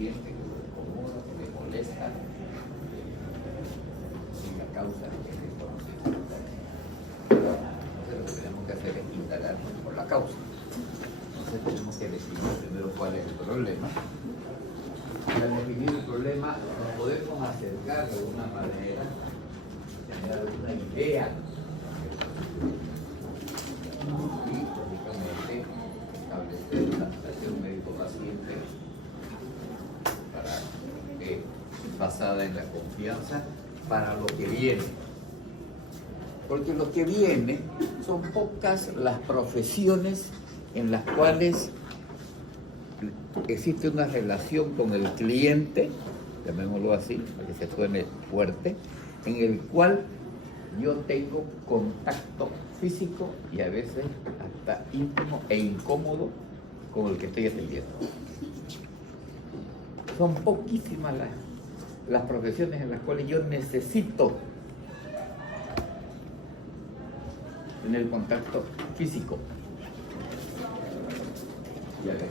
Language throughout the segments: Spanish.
siente, que lo incomoda, que le molesta, y la causa de que es desconocida. Entonces lo que tenemos que hacer es indagarnos por la causa. Entonces tenemos que definir primero cuál es el problema. Y al definir el problema nos podemos acercar de alguna manera, tener alguna idea. Y lógicamente establecer una relación médico-paciente basada en la confianza para lo que viene. Porque lo que viene son pocas las profesiones en las cuales existe una relación con el cliente, llamémoslo así, para que se suene fuerte, en el cual yo tengo contacto físico y a veces hasta íntimo e incómodo con el que estoy atendiendo. Son poquísimas las profesiones en las cuales yo necesito tener contacto físico. Y a veces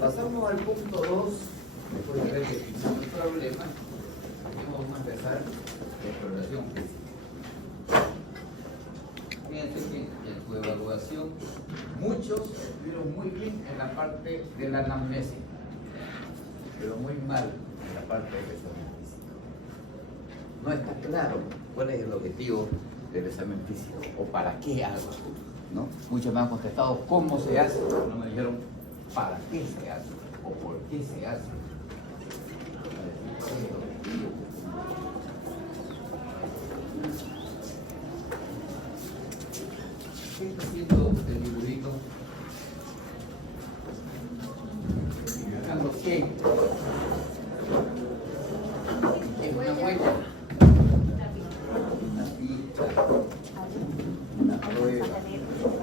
pasamos al punto 2, después de haber definido el problema, vamos a empezar la exploración física. Fíjense que en su evaluación muchos estuvieron muy bien en la parte de la anamnesis, pero muy mal en la parte del examen físico. No está claro cuál es el objetivo del examen físico o para qué hago, ¿no? Muchos me han contestado cómo se hace, pero no me dijeron para qué se hace o por qué se hace. ¿Qué está haciendo el dibujito? Buscando qué. Es una huella. Una pista. Una prueba.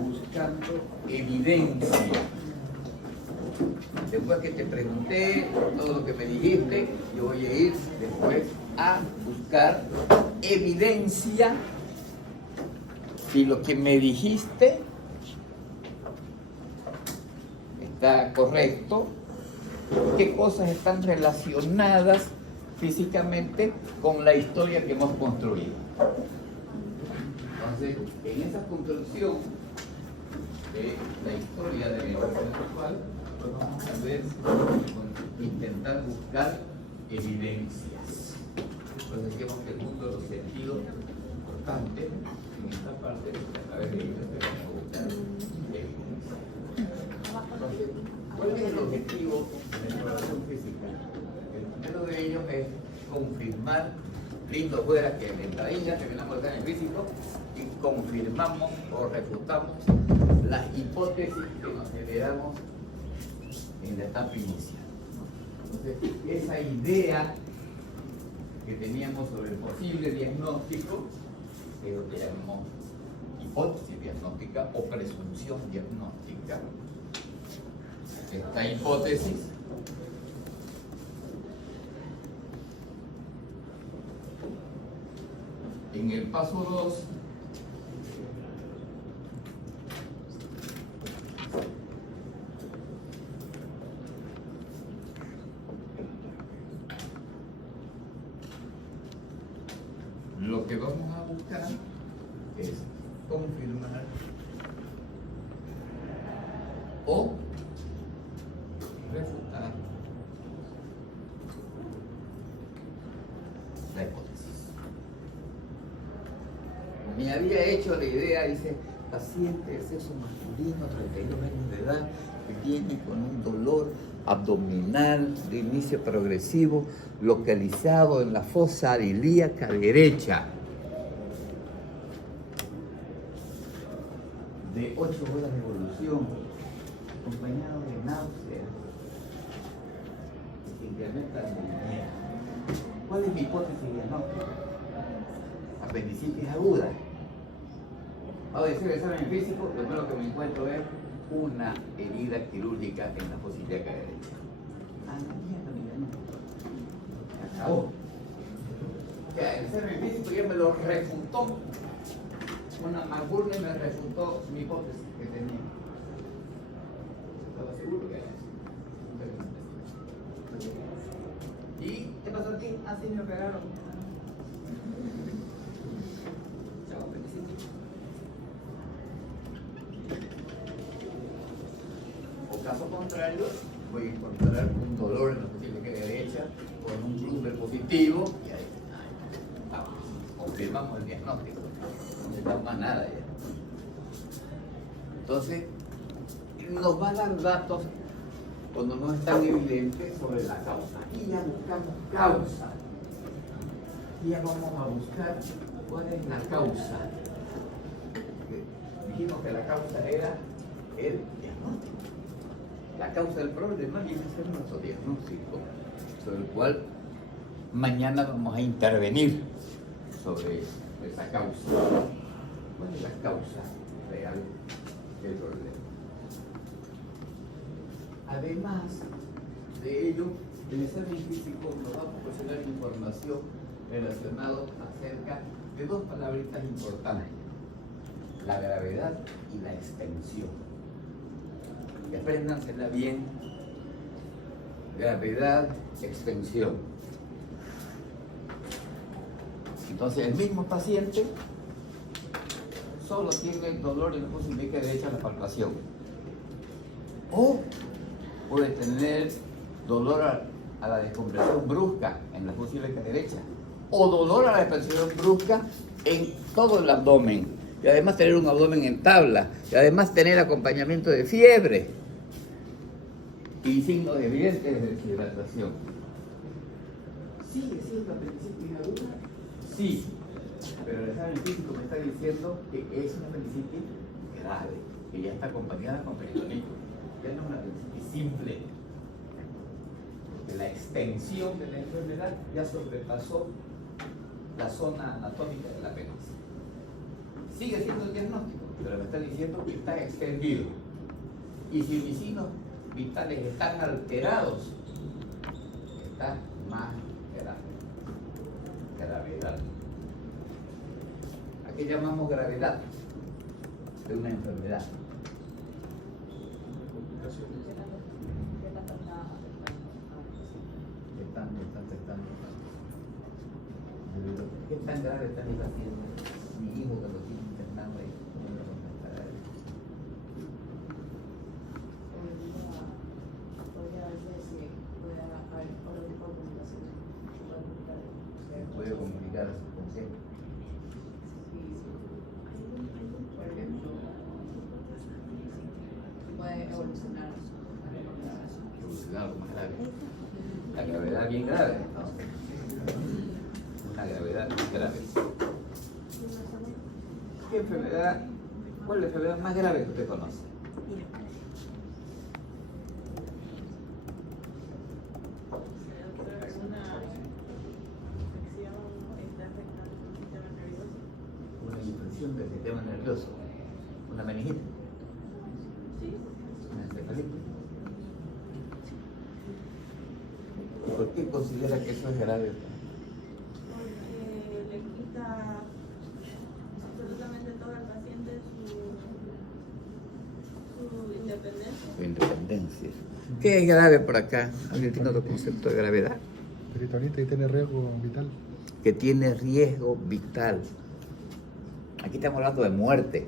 Buscando evidencia. Después que te pregunté todo lo que me dijiste, yo voy a ir después a buscar evidencia si lo que me dijiste está correcto, qué cosas están relacionadas físicamente con la historia que hemos construido. Entonces, en esa construcción de la historia de la educación sexual, vamos a ver, intentar buscar evidencias. Entonces decimos que el mundo de los sentidos importante en esta parte, a través de ellos tenemos que buscar evidencias. Entonces, ¿cuál es el objetivo de la exploración física? El primero de ellos es confirmar, lindo fuera que en la entradilla terminamos el examen físico y confirmamos o refutamos las hipótesis que nos generamos en la etapa inicial. Entonces, esa idea que teníamos sobre el posible diagnóstico es lo que llamamos hipótesis diagnóstica o presunción diagnóstica. Esta hipótesis en el paso 2 lo que vamos a buscar es confirmar o refutar la hipótesis. Me había hecho la idea, dice, paciente de sexo masculino, 32 años de edad, que viene con un dolor abdominal de inicio progresivo localizado en la fosa ilíaca derecha de 8 horas de evolución, acompañado de náuseas que incrementa la neumonía. ¿Cuál es mi hipótesis diagnóstica? Apendicitis aguda. Al decir el examen físico, lo primero que me encuentro es una herida quirúrgica en la fosa ilíaca derecha. Ah, no, mira. Acabó. Ya, el examen físico ya me lo refutó. Una McBurney me refutó mi hipótesis que tenía. Estaba seguro que era eso. ¿Y qué pasó a ti? Ah, sí, me operaron. Chao, felicito. O caso contrario, voy a encontrar un dolor en la fosa ilíaca derecha con un Bruber positivo y ahí confirmamos el diagnóstico. No necesitamos más nada ya. Entonces, nos va a dar datos cuando no es tan evidente sobre la causa. Y ya buscamos causa. Y ya vamos a buscar cuál es la causa. Dijimos que la causa era el diagnóstico. La causa del problema viene a ser nuestro diagnóstico, sobre el cual mañana vamos a intervenir sobre esa causa. ¿Cuál es la causa real del problema? Además de ello, el examen físico nos va a proporcionar información relacionada acerca de dos palabritas importantes: la gravedad y la extensión. Y apréndansela bien: gravedad, extensión. Entonces, el mismo paciente solo tiene dolor en la fosa ilíaca derecha en la palpación, o puede tener dolor a la descompresión brusca en la fosa ilíaca derecha, o dolor a la expansión brusca en todo el abdomen, y además tener un abdomen en tabla, y además tener acompañamiento de fiebre y signos evidentes de deshidratación. ¿Sigue siendo apendicitis aguda? Sí, pero el examen físico me está diciendo que es una apendicitis grave, que ya está acompañada con peritonito. Ya no es una apendicitis simple, porque la extensión de la enfermedad ya sobrepasó la zona anatómica del apéndice. Sigue siendo el diagnóstico, pero me está diciendo que está extendido. Y si mis signos vitales están alterados, está más grave. Gravedad. ¿A qué llamamos gravedad de una enfermedad? ¿Qué tan grave está mi paciente? Mi hijo que lo tiene intentando ahí. Puede comunicar con qué. Por ejemplo, puede evolucionar Algo más grave. La gravedad bien grave, ¿no? Una gravedad bien grave. ¿Qué enfermedad? ¿Cuál es la enfermedad más grave que usted conoce? Una infección del sistema nervioso. Una meningitis. Una encefalitis. ¿Por qué considera que eso es grave? Porque le quita absolutamente todo al paciente su independencia. Su independencia. ¿Qué es grave por acá? ¿Alguien tiene otro concepto de gravedad? Peritonita y tiene riesgo vital. Que tiene riesgo vital. Aquí estamos hablando de muerte.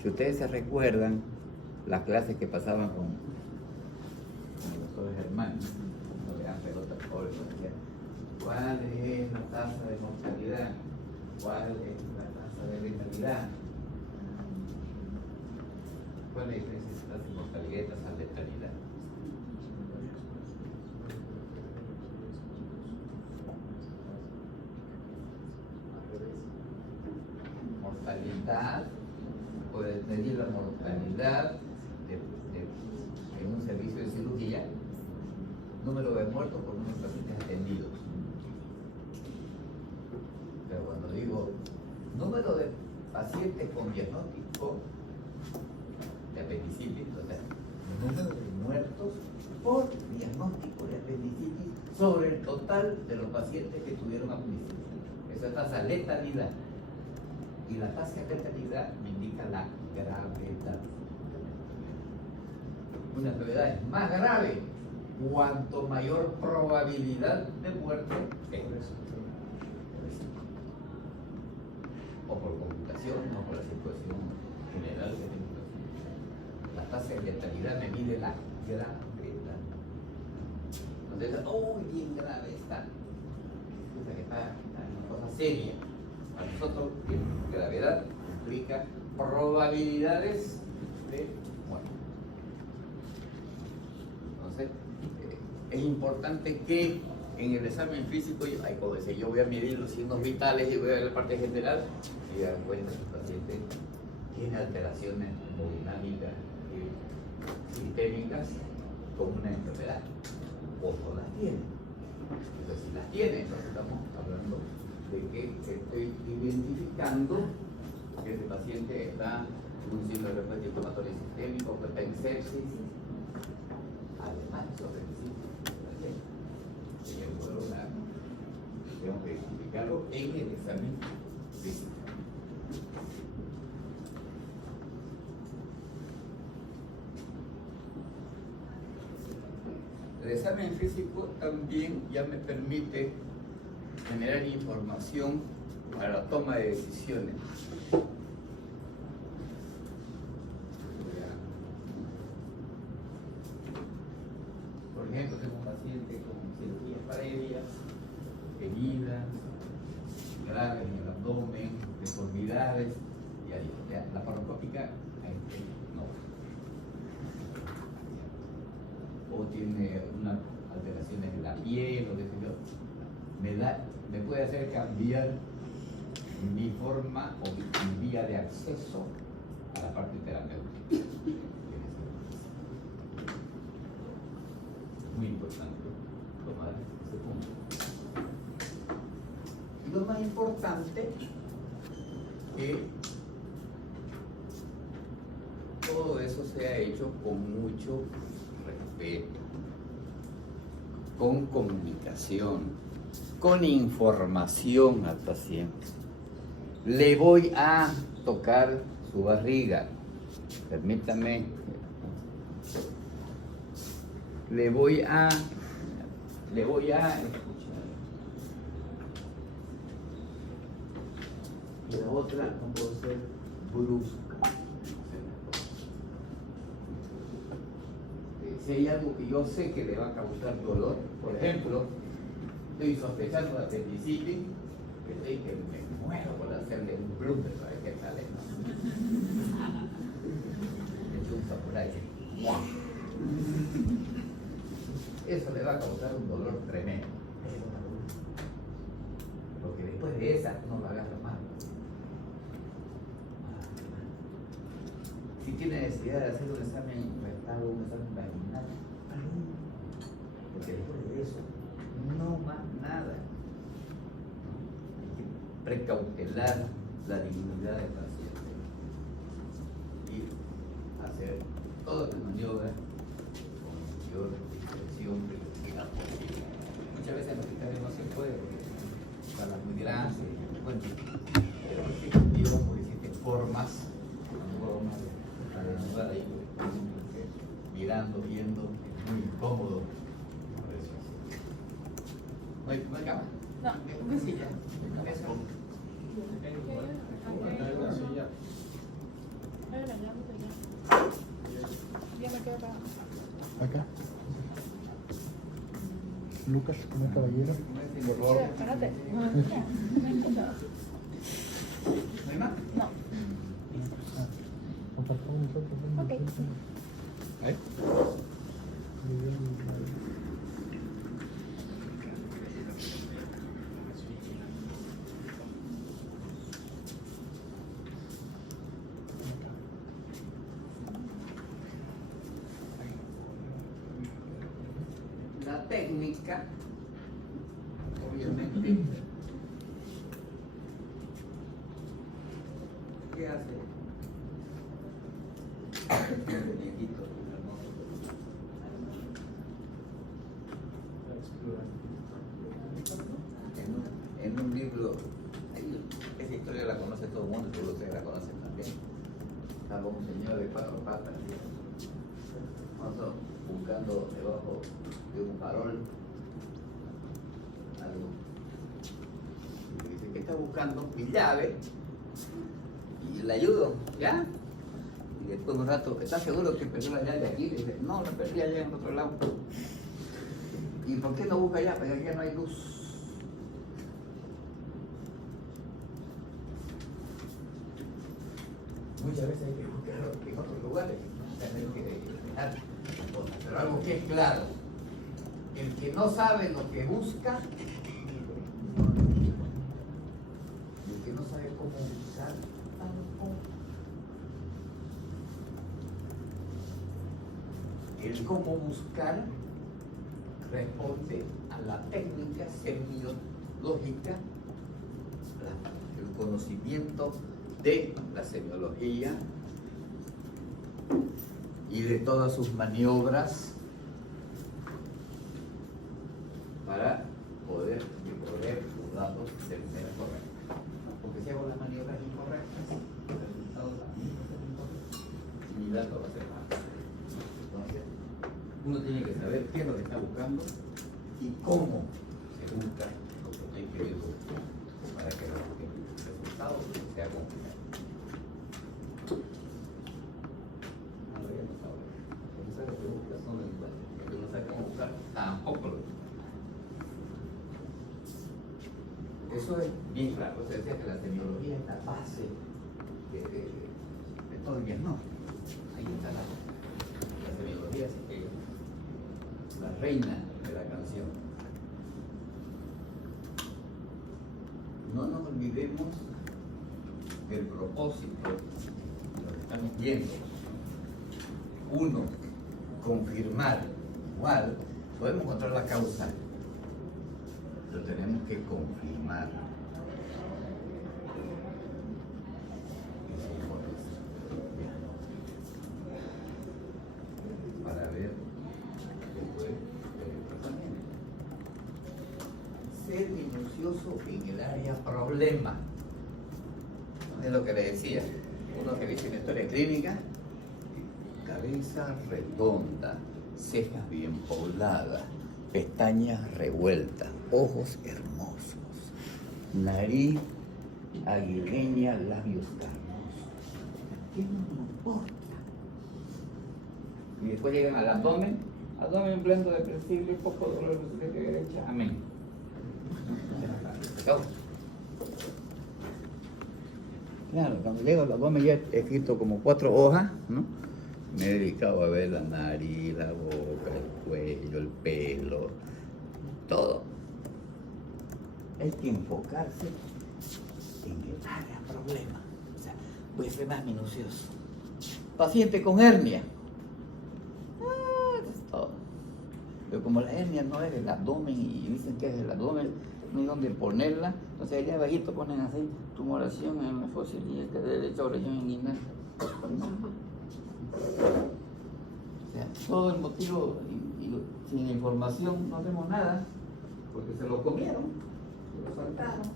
Si ustedes se recuerdan las clases que pasaban con el doctor Germán, cuando le dan pelota al pobre, ¿cuál es la tasa de mortalidad? ¿Cuál es la tasa de letalidad? ¿Cuál es la diferencia entre tasa de mortalidad y tasa de letalidad? Mortalidad, puede medir la mortalidad en un servicio de cirugía, número de muertos por número de pacientes atendidos. Pero cuando digo número de pacientes con diagnóstico de apendicitis, o sea, número de muertos por diagnóstico de apendicitis sobre el total de los pacientes que tuvieron apendicitis. Esa es tasa de letalidad. Y la tasa de letalidad me indica la gravedad. Una enfermedad es más grave cuanto mayor probabilidad de muerte es. O por complicación, o por la situación general de la situación. La tasa de letalidad me mide la gravedad. Entonces, bien grave está. O sea, que está una cosa seria. Para nosotros, gravedad implica probabilidades de muerte. Entonces, es importante que en el examen físico, yo voy a medir los signos vitales y voy a ver la parte general y dar cuenta que el paciente tiene alteraciones hemodinámicas y sistémicas como una enfermedad, o no las tiene. Entonces, si las tiene, entonces estamos hablando de que estoy identificando que el paciente está en un signo de respuesta inflamatoria sistémico, que está en sepsis, además de esos requisitos. Y el vuelo tengo que identificarlo en el examen físico. El examen físico también ya me permite generar información para la toma de decisiones. Por ejemplo, tengo un paciente con cirugía previa, heridas graves en el abdomen, deformidades, y ahí, la paroscópica no. O tiene unas alteraciones en la piel, o qué sé yo. Me puede hacer cambiar mi forma o mi vía de acceso a la parte terapéutica. Muy importante tomar ese punto. Y lo más importante que todo eso sea hecho con mucho respeto, con comunicación, con información al paciente. Le voy a tocar su barriga, permítame. Le voy a escuchar. Y la otra no puede ser brusca. Si hay algo que yo sé que le va a causar dolor, por ejemplo, estoy sospechando de apendicitis, que me muero por hacerle un gluten para ver qué sale. Le echo un samurai. Eso le va a causar un dolor tremendo. Porque después de esa no lo agarra más. Si tiene necesidad de hacer un examen rectal o un examen vaginal, porque después de eso no más nada. Hay que precautelar la dignidad del paciente y hacer todas las maniobras con mayor discreción preventiva posible. Muchas veces en los hospitales no se puede porque para las muy grandes, bueno, pero existen como existen formas de desnudar ahí, mirando, viendo, es muy incómodo. ¿No hay cama? No. Una silla. Una mesa. Ya me quedo acá. Acá. Lucas, como caballero. Por favor. Espérate. ¿No hay más? No. Compartamos nosotros. Ok. ¿Ahí? La técnica, obviamente, Nieguito, hermoso. En un libro, esa historia la conoce todo el mundo, todos ustedes la conocen también. Estaba un señor de 4 patas, buscando debajo de un farol algo. Y le dice, ¿qué está buscando? Mi llave. Y le ayudo, ¿ya? Y después de un rato, ¿estás seguro que perdió la llave aquí? Y dice, no, la perdí allá en otro lado. ¿Y por qué no busca allá? Porque aquí no hay luz. Muchas veces hay que buscarlo en otros lugares, ¿no? Pero algo que es claro, el que no sabe lo que busca, el que no sabe cómo buscar, tampoco. El cómo buscar responde a la técnica semiológica, el conocimiento de la semiología y de todas sus maniobras para poder devolver los datos de manera correcta. Porque si hago las maniobras incorrectas, el resultado también va a ser incorrecto y mi dato va a ser mal. Entonces, uno tiene que saber qué es lo que está buscando y cómo se busca lo que hay que buscar para que el resultado sea complicado. Tampoco lo. Eso es bien claro. Se decía que la semiología es la base de todo el diagnóstico. Ahí está la semiología, así que la reina de la canción. No nos olvidemos del propósito de lo que estamos viendo. Uno, confirmar. Igual, podemos encontrar la causa, pero tenemos que confirmar. Para ver qué fue el tratamiento. Ser minucioso en el área problema. Es lo que le decía. Uno que dice en historia clínica, cabeza redonda, cejas bien pobladas, pestañas revueltas, ojos hermosos, nariz aguileña, labios carnosos. ¿Qué nos importa? Y después llegan al abdomen blando, depresible, poco dolor de derecha, amén. Claro, cuando llego al abdomen ya he escrito como 4 hojas, ¿no? Me he dedicado a ver la nariz, la boca, el cuello, el pelo, todo. Hay que enfocarse en el área problema. O sea, voy a ser más minucioso. Paciente con hernia. Eso es todo. Pero como la hernia no es del abdomen y dicen que es del abdomen, no hay dónde ponerla, entonces allá abajito ponen así, tumoración en la fosa ilíaca derecha o región inguinal. O sea, todo el motivo y sin información no hacemos nada, porque se lo comieron, se lo saltaron, se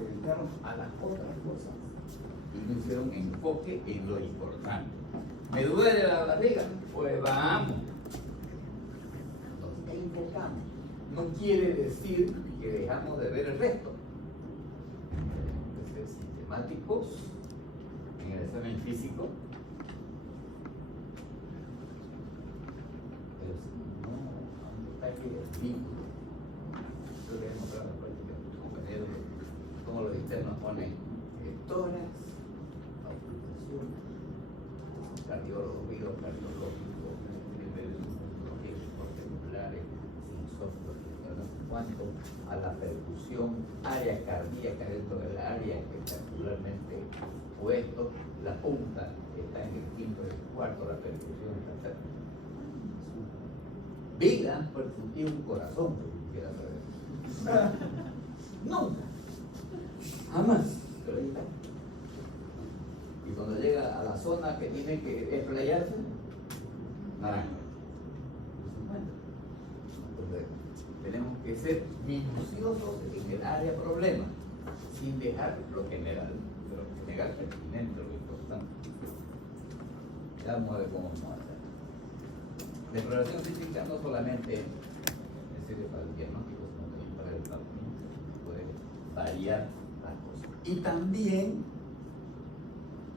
dedicaron a las otras cosas y no hicieron enfoque en lo importante. ¿Me duele la barriga? Pues vamos. Entonces, ¿qué enfocamos? No quiere decir que dejamos de ver el resto. Hay que ser sistemáticos en el examen físico. Pero si no, hay que vínculo. Yo le he mostrado la práctica a tus compañeros cómo los externos ponen tórax, auscultación, cardiólogos, biocardiológicos, particulares, sin software, no sé cuánto, a la percusión, área cardíaca dentro del área espectacularmente puesto, la punta está en el quinto y el cuarto, la percusión está cerca. Vida percutió un corazón, si quisiera saber. Nunca, jamás. Pero ahí está. Y Y cuando llega a la zona que tiene que explayarse, naranja. 50. Entonces, tenemos que ser minuciosos en el área problema, sin dejar lo general, pero general pertinente, lo importante. Ya vamos a ver cómo vamos a hacer. La exploración física no solamente es serio para el diagnóstico, sino también para el tratamiento. Puede variar las cosas. Y también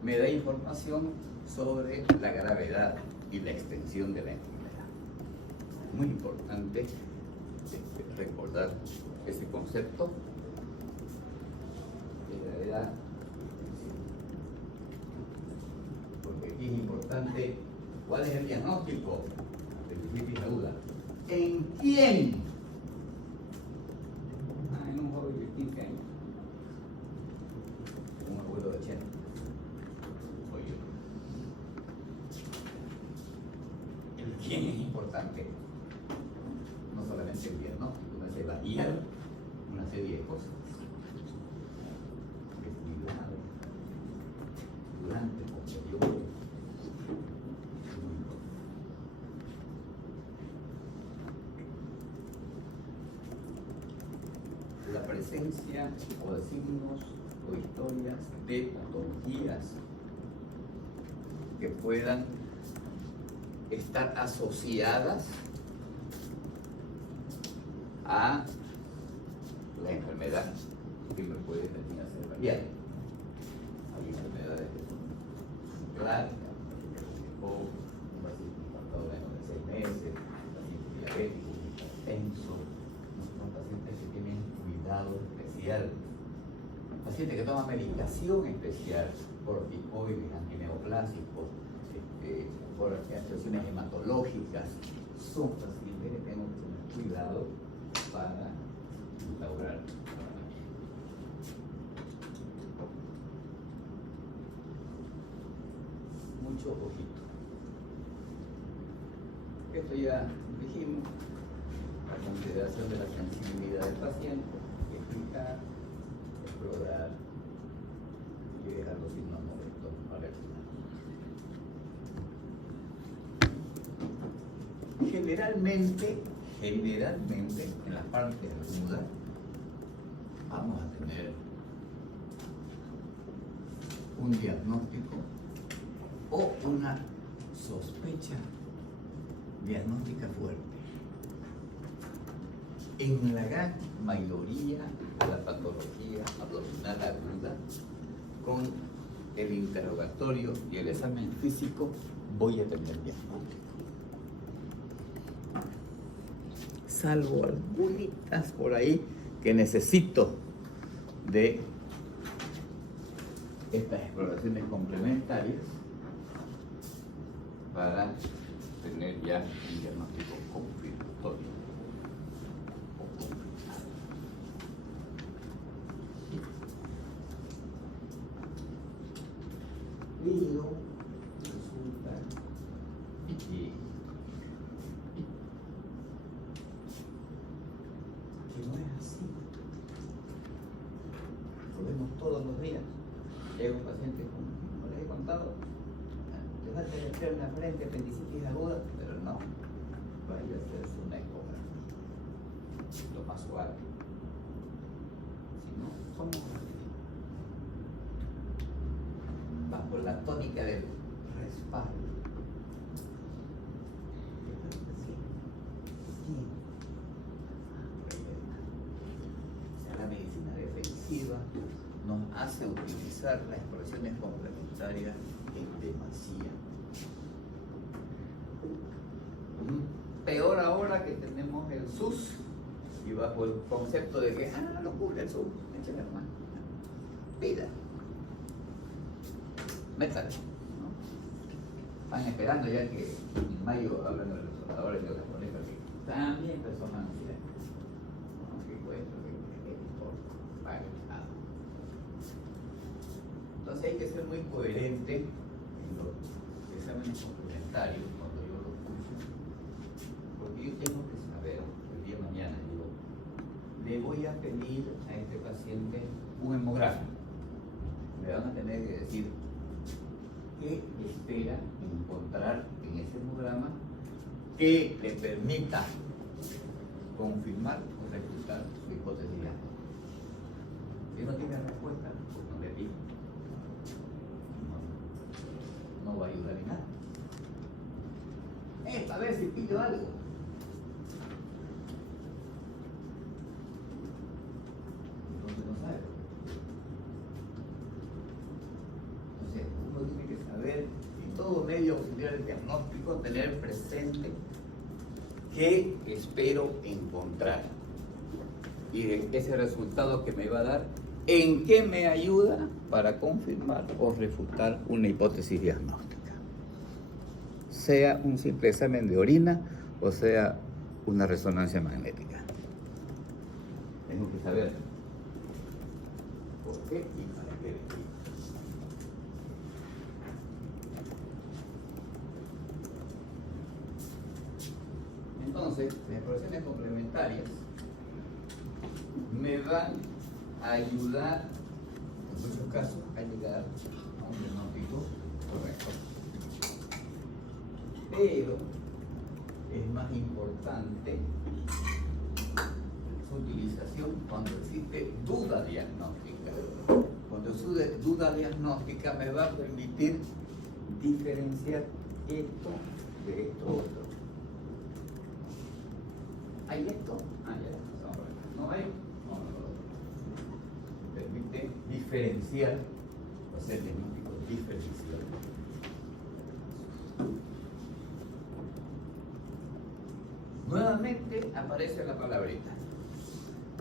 me da información sobre la gravedad y la extensión de la enfermedad. Muy importante recordar ese concepto de gravedad y extensión. Porque aquí es importante cuál es el diagnóstico de apendicitis aguda. ¿En quién? En un joven de 15 años. Un abuelo de 80. El quién es importante. No solamente el diagnóstico, no se varía una serie de cosas. Descuidado, durante, posterior. La presencia o de signos o historias de patologías que puedan estar asociadas a la enfermedad que me puede terminar ser variada. Hay enfermedades que son clásicas, o un paciente impactado menos de 6 meses, paciente diabético, hipertenso, son pacientes que tienen cuidado especial, pacientes que toman medicación especial, corticoides, antineoplásicos, por actuaciones hematológicas, son pacientes que tenemos que tener cuidado para instaurar. Mucho ojito. Esto ya dijimos, la consideración de la sensibilidad del paciente, explicar, explorar y dejar los signos molestos para el final. Generalmente en la parte aguda vamos a tener un diagnóstico o una sospecha diagnóstica fuerte. En la gran mayoría de la patología abdominal aguda, con el interrogatorio y el examen físico voy a tener diagnóstico. Salvo algunas por ahí que necesito de estas exploraciones complementarias para tener ya un diagnóstico confirmatorio. Pero resulta que no es así. Lo vemos todos los días. Llega un paciente con, como les he contado, le falta el externo en la frente, apendicitis aguda, pero no, vaya a hacerse una ecografía, lo más suave. Si no, somos bajo la tónica del respaldo. La medicina defensiva nos hace utilizar las exploraciones complementarias en demasía. Peor ahora que tenemos el SUS y bajo el concepto de que lo cubre el SUS, échale hermano, pida, métale, ¿no? Van esperando ya que en mayo hablan de los resultadores de las polémicas que también personas ansiedad. Entonces hay que ser muy coherente en los exámenes complementarios cuando yo los uso, porque yo tengo que saber el día de mañana, digo, le voy a pedir a este paciente un hemograma. Me van a tener que decir ¿qué espera encontrar en ese hemograma que le permita confirmar o refutar su hipótesis diagnóstica? Si no tiene respuesta, pues no le digo. No va a ayudar en nada. A ver si pillo algo. Entonces no sabe. Entonces uno tiene que saber, en todo medio auxiliar del diagnóstico, tener presente qué espero encontrar. Y de ese resultado que me va a dar, ¿en qué me ayuda para confirmar o refutar una hipótesis diagnóstica? Sea un simple examen de orina o sea una resonancia magnética. Tengo que saber por qué y para qué elegir. Entonces, las exploraciones complementarias me van a ayudar, en muchos casos, a llegar a un diagnóstico correcto. Pero es más importante su utilización cuando existe duda diagnóstica. Cuando existe duda diagnóstica me va a permitir diferenciar esto de esto otro. ¿Hay esto? Ya, ¿no hay? No. Permite diferenciar, hacer diagnóstico diferencial. Nuevamente aparece la palabrita.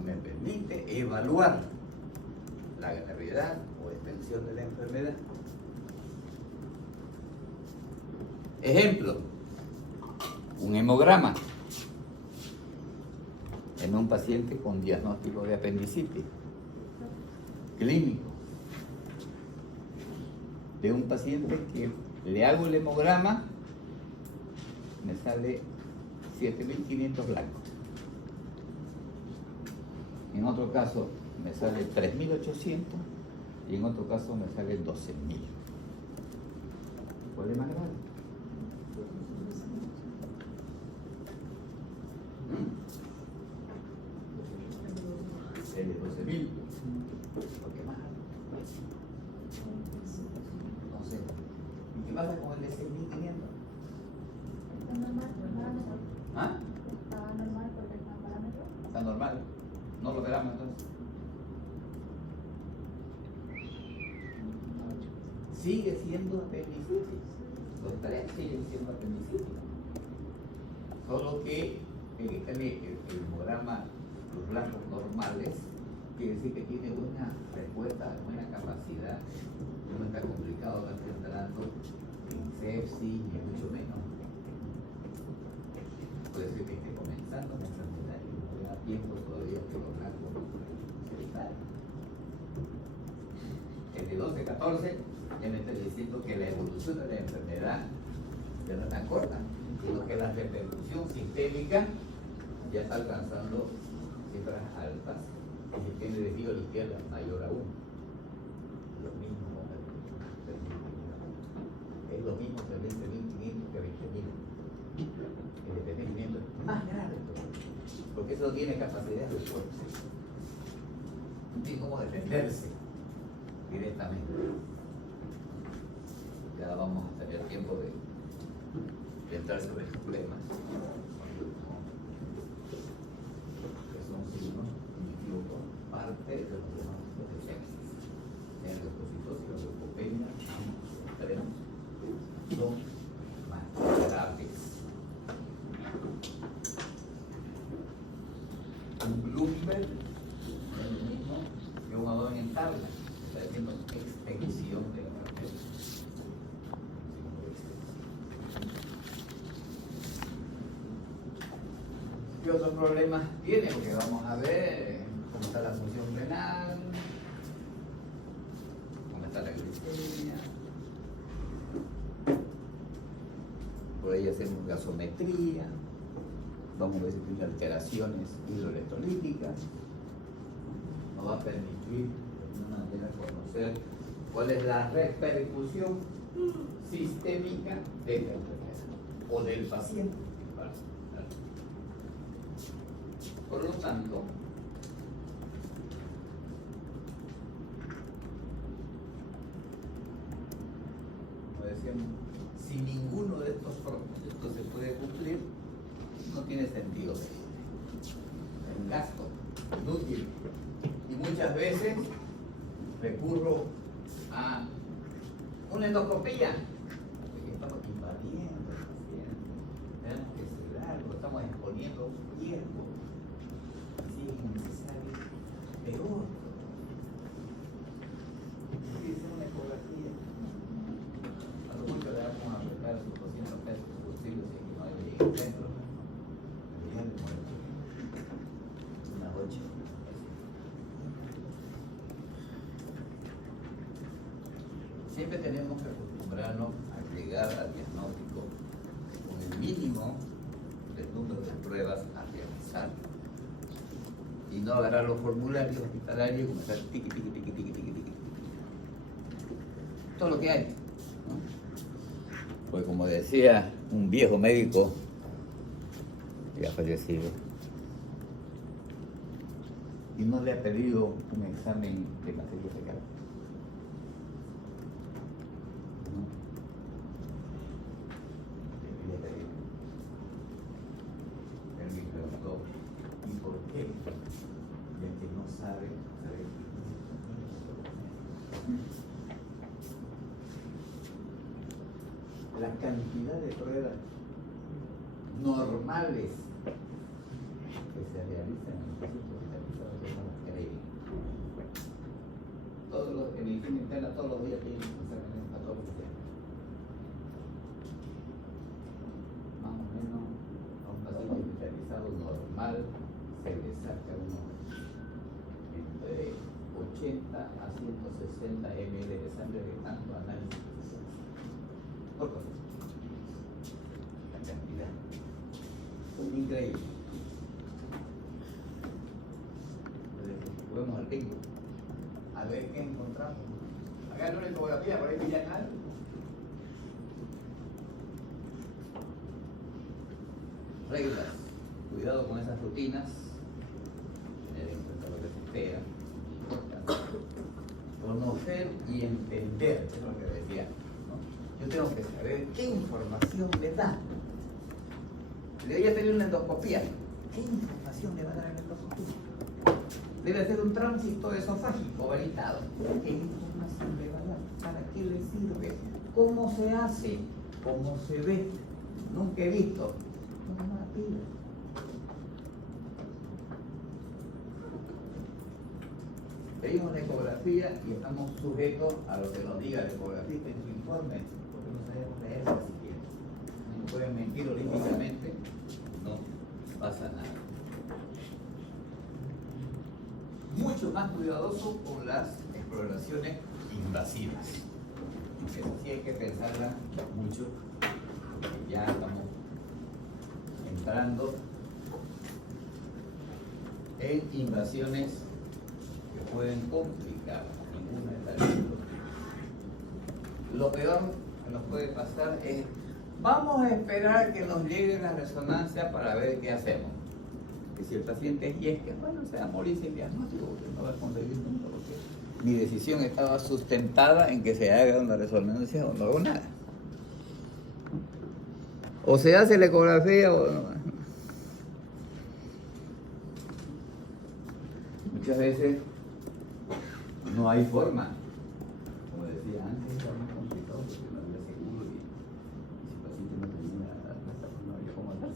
Me permite evaluar la gravedad o extensión de la enfermedad. Ejemplo, un hemograma en un paciente con diagnóstico de apendicitis clínico. De un paciente que le hago el hemograma, me sale 7.500 blancos. En otro caso me sale 3.800 y en otro caso me sale 12.000. ¿Cuál es más grave? El de 12.000. ¿Por qué más? No sé. ¿Y qué pasa con el de 6.500? ¿Ah? Está normal porque está parámetro. Está normal. No lo verán entonces. Sigue siendo apendicitis. Los tres siguen siendo apendicitis. Solo que el hemograma, los blancos normales, quiere decir que tiene buena respuesta, buena capacidad. No está complicado, no está entrando en sepsis, ni mucho menos. Puede ser que esté comenzando la enfermedad y no tenga tiempo todavía que los blancos se disparen. El de 12-14 ya me está diciendo que la evolución de la enfermedad ya no es tan corta, sino que la repercusión sistémica ya está alcanzando cifras altas. El sistema de giro a la izquierda mayor aún. Lo mismo con el 3.500. Es lo mismo que el 20.500 que 20.000. El detenimiento es más grave porque eso tiene capacidad de esfuerzo, no tiene cómo defenderse directamente. Ya vamos a tener tiempo de entrar sobre estos problemas que son signos inequívocos, parte de los diagnósticos de sepsis. En la leucocitosis, la leucopenia, ambos extremos son más graves. Un Bloomberg es lo mismo que un adorno en tabla, está diciendo extensión de la enfermedad. ¿Qué otros problemas tiene? Porque vamos a ver cómo está la función renal, cómo está la glicemia. Por ahí hacemos gasometría. Vamos a ver si tiene alteraciones hidroelectrolíticas. Nos va a permitir de alguna manera conocer cuál es la repercusión sistémica de la enfermedad o del paciente. ¿Vale? Por lo tanto, como decíamos, si ninguno de estos propósitos se puede cumplir, no tiene sentido. Es un gasto inútil. Y muchas veces recurro a una endoscopía, porque estamos invadiendo al paciente, tenemos que sedarlo, estamos exponiendo un cuerpo, si es innecesario, peor. Tiene que ser una ecografía. A lo mucho le vamos a apretar sus 200 pesos posibles si no hay centro. Una 8. Siempre tenemos que acostumbrarnos a llegar al diagnóstico con el mínimo del número de pruebas a realizar y no agarrar los formularios hospitalarios y comenzar tiqui, tiqui, tiqui, tiqui, tiqui, tiqui. Todo lo que hay, ¿no? Pues como decía un viejo médico ya fallecido, y no le ha pedido un examen de materia fecal. Él me preguntó, ¿y por qué? Ya que no sabe, la cantidad de pruebas normales que se realizan en los institutos hospitalizados de la creen. Todos los, en medicina interna todos los días tienen exámenes patológicos. Más o menos a un paciente hospitalizado normal se le saca entre 80 a 160 ml de sangre de tanto análisis por cosa. La cantidad increíble. Volvemos al pico a ver qué encontramos. Acá en una ecografía por ahí pillan algo. Reglas, cuidado con esas rutinas, tener en cuenta lo que se espera, importante. Conocer y entender, es lo que decía, ¿no? Yo tengo que saber qué información le da. Debería tener una endoscopía. ¿Qué información le va a dar a la endoscopía? Debe hacer un tránsito esofágico validado. ¿Qué información le va a dar? ¿Para qué le sirve? ¿Cómo se hace? ¿Cómo se ve? Nunca he visto. No la pila. Pedimos la ecografía y estamos sujetos a lo que nos diga el ecografista en su informe, porque no sabemos leerla siquiera. No pueden mentir olímpicamente, no pasa nada. Mucho más cuidadoso con las exploraciones invasivas. Eso sí hay que pensarla mucho, porque ya estamos entrando en invasiones que pueden complicar ninguna de las dos. Lo peor que nos puede pasar es: vamos a esperar que nos llegue la resonancia para ver qué hacemos. Que si el paciente es yesca, bueno, se va a morir sin diagnóstico, porque no va a conseguir nunca, porque mi decisión estaba sustentada en que se haga una resonancia o no hago nada. O se hace la ecografía o no. Muchas veces no hay forma. Como decía antes, era muy complicado porque no había seguro y si el paciente no tenía la plaza, pues no había cómo hacerse.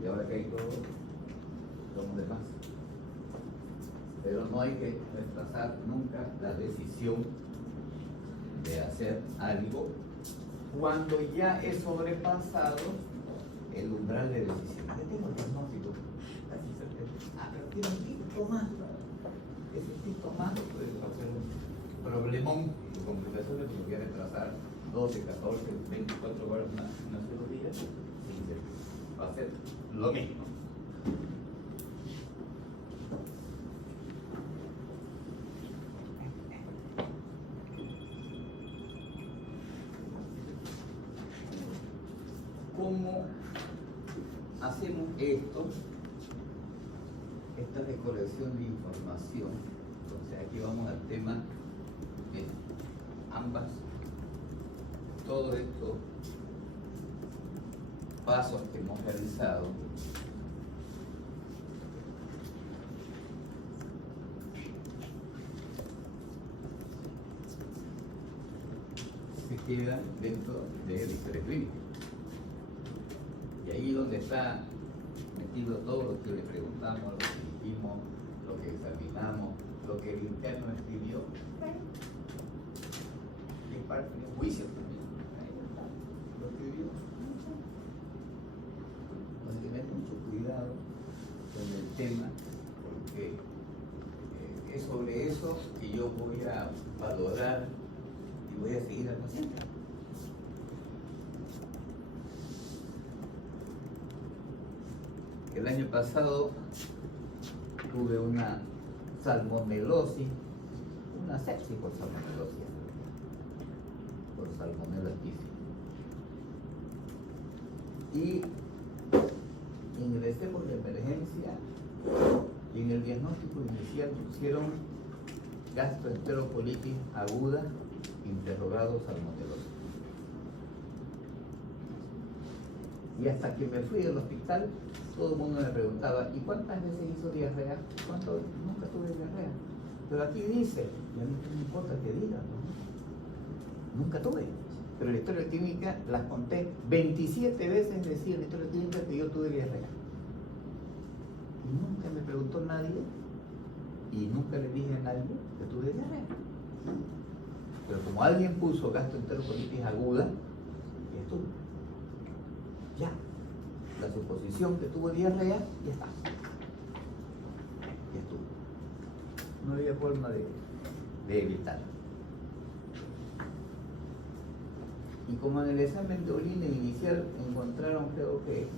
Y ahora que hay todo, somos de más. Pero no hay que retrasar nunca la decisión de hacer algo cuando ya he sobrepasado el umbral de decisión. Ya tengo el diagnóstico, casi certeza. Pero quiero un poquito más. Ese poquito más puede ser un problemón de complicaciones que voy a retrasar 12, 14, 24 horas una cirugía. Va a ser lo mismo. cómo hacemos esto, esta recolección de información. Entonces aquí vamos al tema de ambas, todos estos pasos que hemos realizado. Se quedan dentro de la historia clínica. Y ahí donde está metido todo lo que le preguntamos, lo que dijimos, lo que examinamos, lo que el interno escribió, es parte de un juicio también. Ahí está, lo escribió. Entonces, tener mucho cuidado con el tema, porque es sobre eso que yo voy a valorar y voy a seguir al paciente. El año pasado tuve una salmonelosis, una sepsis por salmonelosis, por salmonella típica. Y ingresé por la emergencia y en el diagnóstico inicial pusieron gastroenterocolitis aguda, interrogado salmonelosis. Y hasta que me fui al hospital, todo el mundo me preguntaba, ¿y cuántas veces hizo diarrea? ¿Cuánto? Nunca tuve diarrea. Pero aquí dice, y a mí no me importa que diga, ¿no? Nunca tuve. Pero en la historia clínica las conté 27 veces, decía en la historia clínica que yo tuve diarrea. Y nunca me preguntó nadie, y nunca le dije a nadie que tuve diarrea. Pero como alguien puso gastroenterocolitis aguda, y estuvo. Ya, la suposición que tuvo diarrea, ya está. Ya estuvo. No había forma de evitarlo. Y como en el examen de orina inicial encontraron, creo que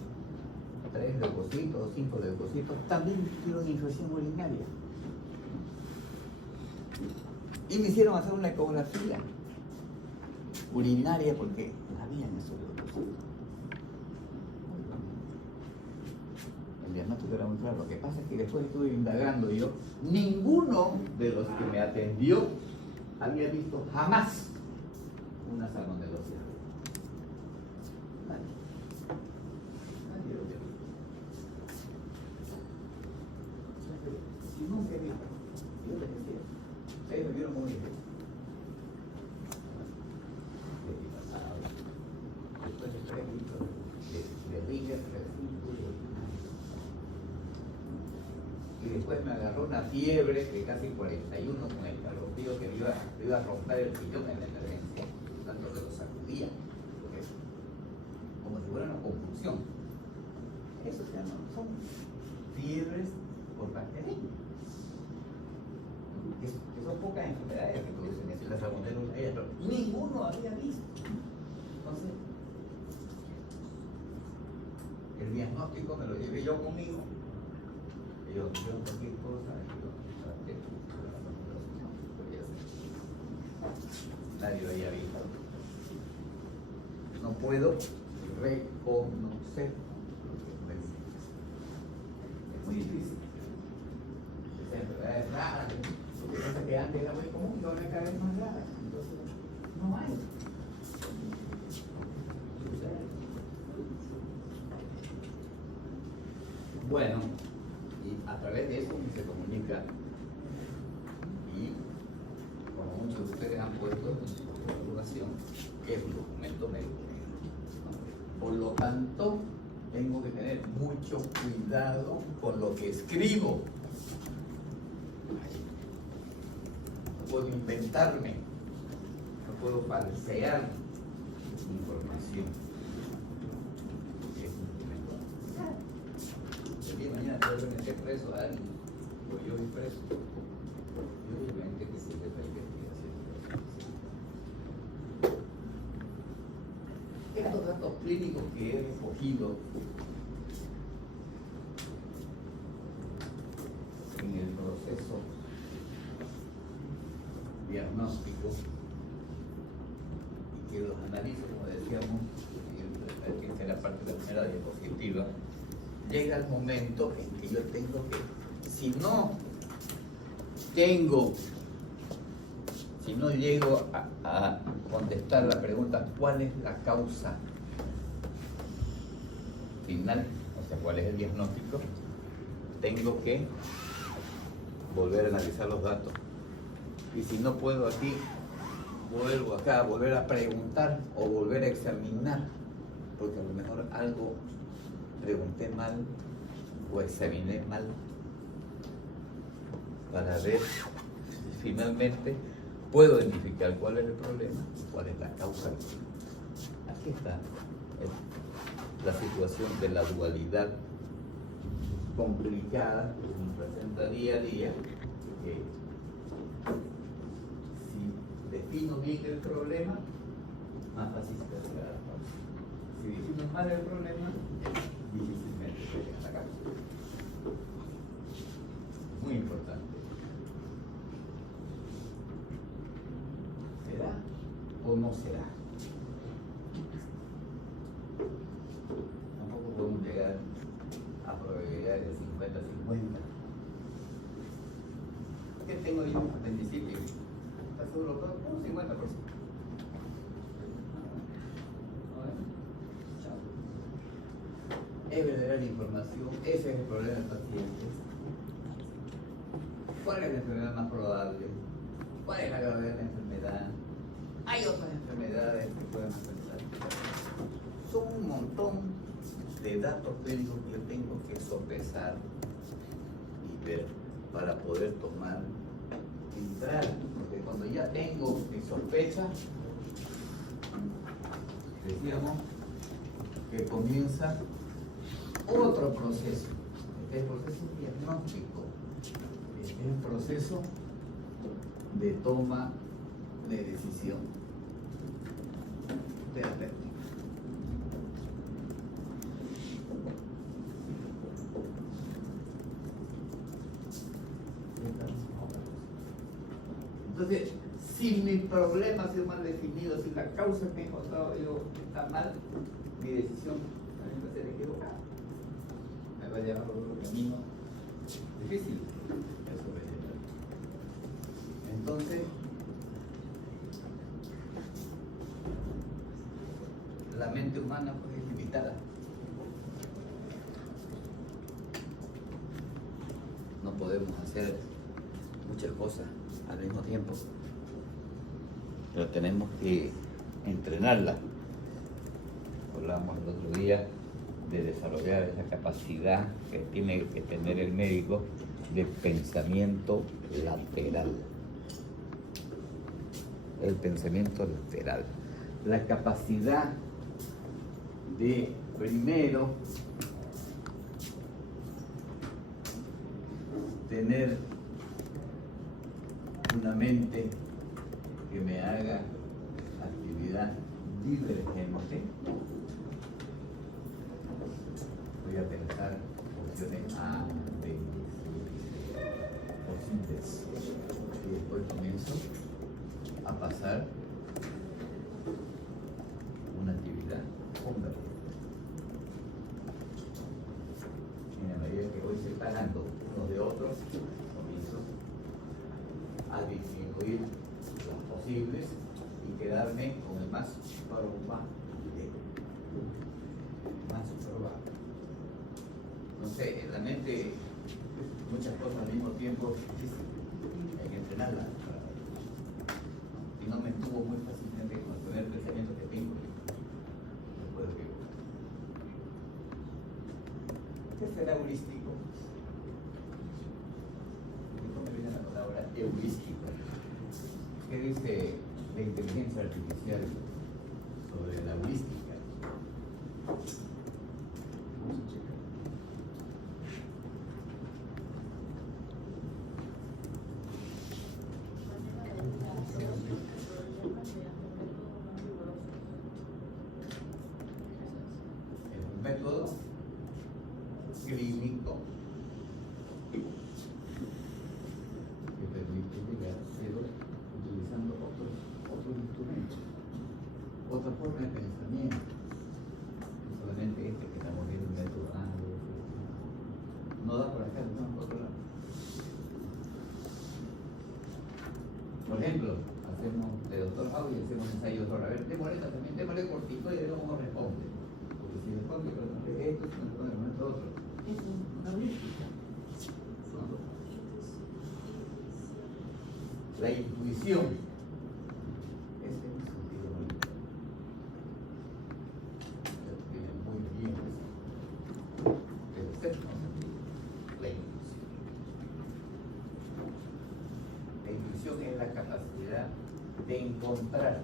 3 leucocitos o 5 leucocitos, también hicieron infección urinaria. Y me hicieron hacer una ecografía urinaria porque había esos leucocitos. El diagnóstico era muy claro. Lo que pasa es que después estuve indagando yo, ninguno de los que me atendió había visto jamás una salmonelosis. Nadie. Nadie lo vio. Si nunca he visto, yo les decía, ustedes me vieron muy bien. Después de 3 litros de Riga, y después me agarró una fiebre de casi 41 con el calofrío que me iba a romper el sillón en la emergencia, tanto que lo sacudía, como si fuera una confusión. Eso se llama, son fiebres por bacterias. Que son pocas enfermedades que producen eso, la salmonela, pero ninguno había visto. Entonces, el diagnóstico me lo llevé yo conmigo. Yo cualquier cosa, nadie lo había visto. No puedo reconocer lo que me dicen. Es muy difícil. Esa enfermedad es rara, porque pasa que antes era muy común y ahora cada vez más rara. Entonces, no hay. Bueno. Y a través de eso se comunica, y como muchos de ustedes han puesto en su evaluación, que es un documento médico. Por lo tanto, tengo que tener mucho cuidado con lo que escribo. No puedo inventarme, no puedo falsear información. Mañana puedo meter preso a alguien, o yo voy preso. Y obviamente que sirve para investigación. Estos datos clínicos que he recogido en el proceso diagnóstico y que los analizo, como decíamos, en el que esta es la parte de la primera diapositiva, llega el momento en que yo tengo que, si no llego a contestar la pregunta, ¿cuál es la causa final? O sea, ¿cuál es el diagnóstico? Tengo que volver a analizar los datos. Y si no puedo aquí, vuelvo acá a volver a preguntar o volver a examinar, porque a lo mejor algo pregunté mal o examiné mal, para ver si finalmente puedo identificar cuál es el problema y cuál es la causa del problema. Aquí está la situación de la dualidad complicada que se nos presenta día a día, que si defino bien el problema, más fácil se hace la causa. Si defino mal el problema, difícilmente se llega a la causa. Muy importante. ¿Será o no será? Tampoco podemos llegar a probabilidades de 50-50. ¿Qué tengo yo? Apendicitis. ¿Estás seguro? Un 50%. Es verdadera la información, ese es el problema del paciente. ¿Cuál es la enfermedad más probable? ¿Cuál es la gravedad de la enfermedad? Hay otras enfermedades que pueden afectar. Son un montón de datos clínicos que yo tengo que sopesar y ver para poder tomar, filtrar, porque cuando ya tengo mi sospecha, decíamos que comienza otro proceso. Este es el proceso diagnóstico, este es el proceso de toma de decisión terapéutica. Entonces, si mi problema ha sido mal definido, si la causa que he encontrado yo está mal, mi decisión también va a ser equivocada. Me va a llevar por un camino difícil. Eso va a llevar. Entonces, la mente humana pues, es limitada. No podemos hacer muchas cosas al mismo tiempo, pero tenemos que entrenarla. Hablamos el otro día de desarrollar esa capacidad que tiene que tener el médico de pensamiento lateral. El pensamiento lateral. La capacidad de primero tener una mente que me haga actividad divergente. Voy a pensar opciones A, B, C, posibles. Y después comienzo a pasar una actividad convergente. En la medida que voy separando unos de otros, comienzo a disminuir las posibles y quedarme con el más probable. Más probable. Entonces, en la mente, muchas cosas al mismo tiempo es difícil. Hay que entrenarla. Si no me estuvo muy fácilmente con el primer pensamiento que tengo, no puedo equivocar. ¿Qué será heurístico? ¿Cómo viene la palabra heurístico? ¿Qué dice la inteligencia artificial sobre la heurística? Vamos a checar. Es un método clínico que permite llegar a cero utilizando otros instrumentos, otra forma de pensamiento. ejemplo, hacemos de doctor House y hacemos ensayos sobre, a ver, démosle cortito y luego cómo responde. Porque si responde, pero no es esto, si no responde, no es lo otro. Es una heurística. ¿No? La intuición. Ese es un sentido bonito. Tiene muy bien eso. Pero séptimo sentido, la intuición. La intuición es la capacidad de encontrar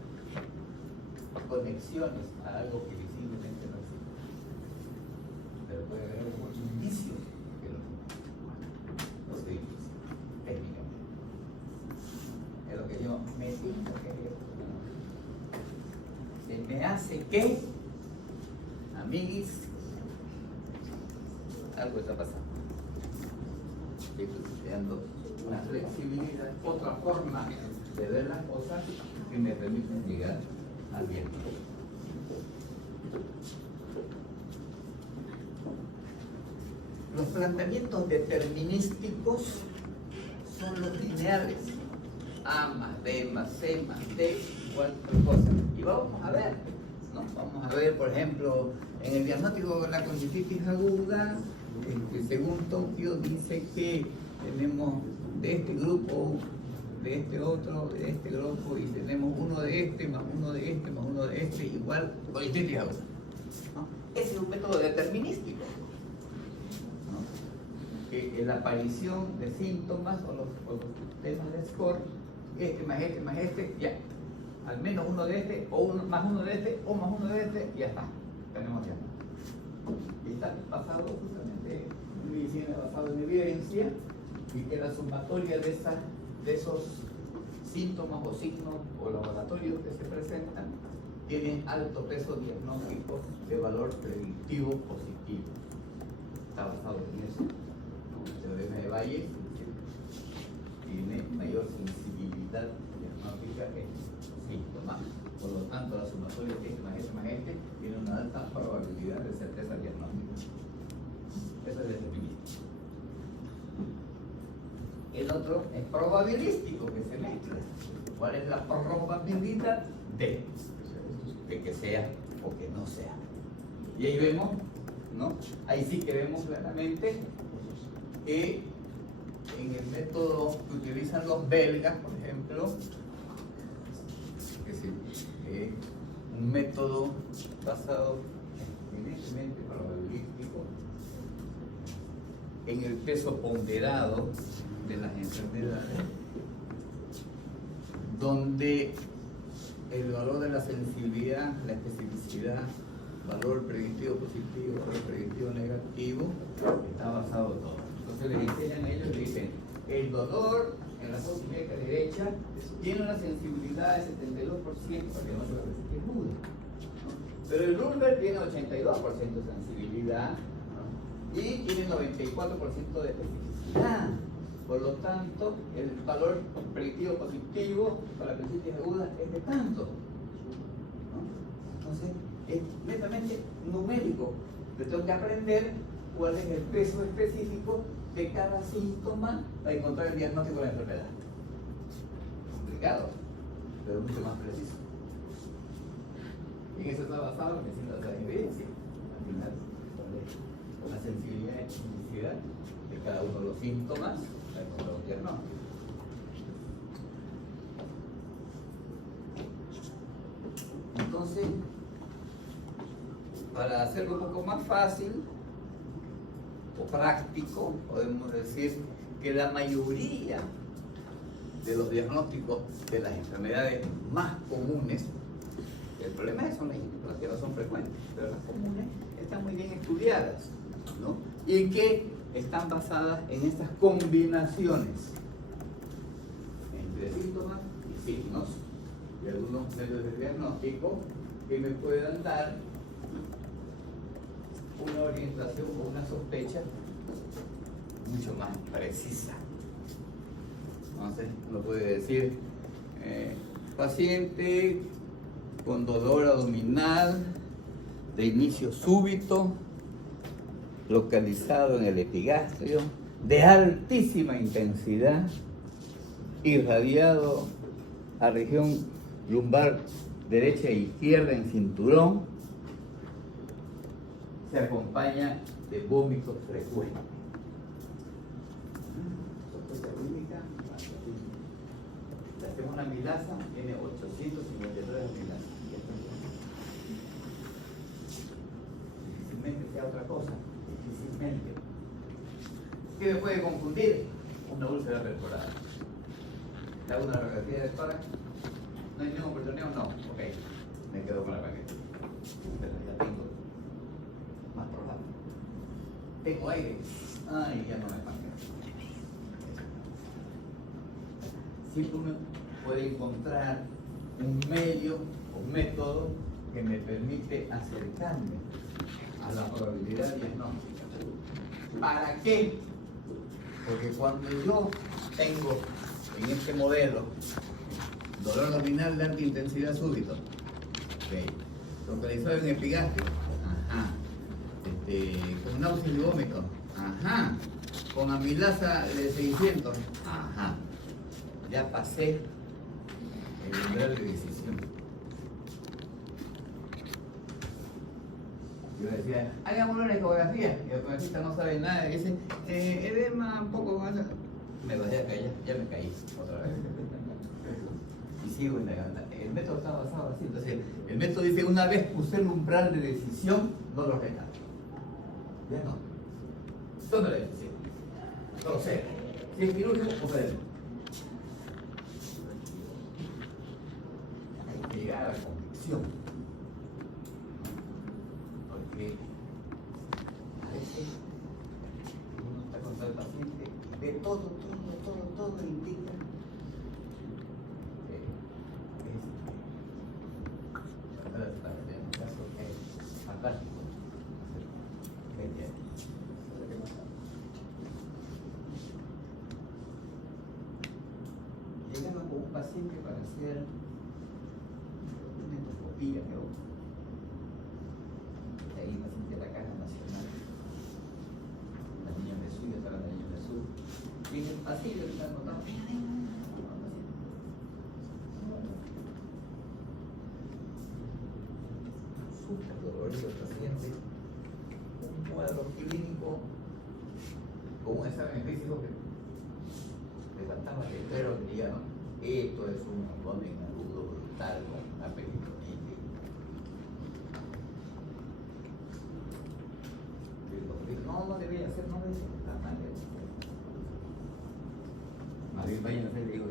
conexiones a algo que visiblemente no existe. Pero puede haber algunos indicios que no se difícil, técnicamente. Es lo que yo me siento que es esto. Se me hace que, amiguis, algo está pasando. Estoy creando una flexibilidad, otra forma de ver las cosas que me permiten llegar al bien. Los planteamientos determinísticos son los lineales. A más B más C más D igual tal cosa. Y vamos a ver, ¿no? Vamos a ver, por ejemplo, en el diagnóstico de la conjuntivitis aguda, según Tokio dice que tenemos de este grupo, de este otro, de este grupo, y tenemos uno de este, más uno de este, más uno de este, igual conjuntivitis aguda, ¿no? Ese es un método determinístico, ¿no? Que la aparición de síntomas o los temas de score, este más este más este, ya, al menos uno de este, o uno más uno de este, o más uno de este, ya está, tenemos ya. Y está basado justamente en medicina, basado en evidencia, y que la sumatoria de esos síntomas o signos o laboratorios que se presentan tienen alto peso diagnóstico de valor predictivo positivo. Está basado en eso, ¿no? El teorema de Bayes tiene mayor sensibilidad diagnóstica que síntoma. Por lo tanto, la sumatoria de este más este más este tiene una alta probabilidad de certeza diagnóstica. Eso es determinístico. El otro es probabilístico, que se mezcla. ¿Cuál es la probabilidad de que sea o que no sea? Y ahí vemos, ¿no? Ahí sí que vemos claramente que en el método que utilizan los belgas, por ejemplo, que es un método basado evidentemente probabilístico en el peso ponderado de las enfermedades, donde el valor de la sensibilidad, la especificidad, valor predictivo positivo, valor predictivo negativo, está basado en todo. Entonces les enseñan a ellos, les dicen, el dolor en la fosa ilíaca derecha tiene una sensibilidad de 72% para que no se lo es aguda, ¿no? Pero el lumbar tiene 82% de sensibilidad, ¿no? Y tiene 94% de especificidad. Por lo tanto, el valor predictivo positivo para la apendicitis aguda es de tanto, ¿no? Entonces, es netamente numérico. Yo tengo que aprender cuál es el peso específico de cada síntoma para encontrar el diagnóstico de la enfermedad. Complicado, pero mucho más preciso. Y en eso está basado en medicina de la evidencia. Al final, la sensibilidad y especificidad de cada uno de los síntomas para encontrar un diagnóstico. Entonces, para hacerlo un poco más fácil o práctico, podemos decir que la mayoría de los diagnósticos de las enfermedades más comunes, el problema es que las son frecuentes, pero las comunes están muy bien estudiadas, ¿no? Y que están basadas en estas combinaciones entre síntomas y signos y algunos medios de diagnóstico que me puedan dar una orientación o una sospecha mucho más precisa. Entonces, uno puede decir, paciente con dolor abdominal de inicio súbito, localizado en el epigastrio, de altísima intensidad, irradiado a región lumbar derecha e izquierda en cinturón, se acompaña de vómitos frecuentes. Sospecha clínica, le hacemos una amilasa, tiene 853 amilasas. Difícilmente sea otra cosa, difícilmente. ¿Qué me puede confundir? Una úlcera perforada. ¿Le hago una radiografía de tórax? ¿No hay ningún peritoneum? No. Ok, me quedo con la paqueta. Pero ya tengo más probable. Tengo aire. Ay, ya no me pasa. Siempre uno puede encontrar un medio o método que me permite acercarme a la probabilidad diagnóstica. ¿Para qué? Porque cuando yo tengo en este modelo dolor abdominal de alta intensidad súbito, okay, localizado en epigastrio, ajá, con náuseas y vómitos, ajá, con amilasa de 600, ajá, ya pasé el umbral de decisión. Yo decía, hagamos una ecografía, y el ecografista no sabe nada, y dice, edema un poco más. Me bajé a caer, ya me caí otra vez. Y sigo indagando. El método está basado así. Entonces, el método dice, una vez puse el umbral de decisión, no lo resta. Ya no. ¿Dónde la decisión? No lo sé. Si es quirúrgico o federal. Hay que llegar a la convicción. Porque a veces uno está con el paciente y ve todo indica en un caso es fantástico. Llegaba con un paciente para hacer una endoscopía, creo. Ahí el paciente de la Caja Nacional, la niña de sur, estaba la niña de sur. Y en el pasillo le están notando, súper dolorido el paciente, un cuadro clínico con un examen físico que le faltaba el pero que digan, esto es un abdomen agudo brutal con una peritonitis. No debería hacer, no debería ser tan mal. Más bien vayan a hacer, digo,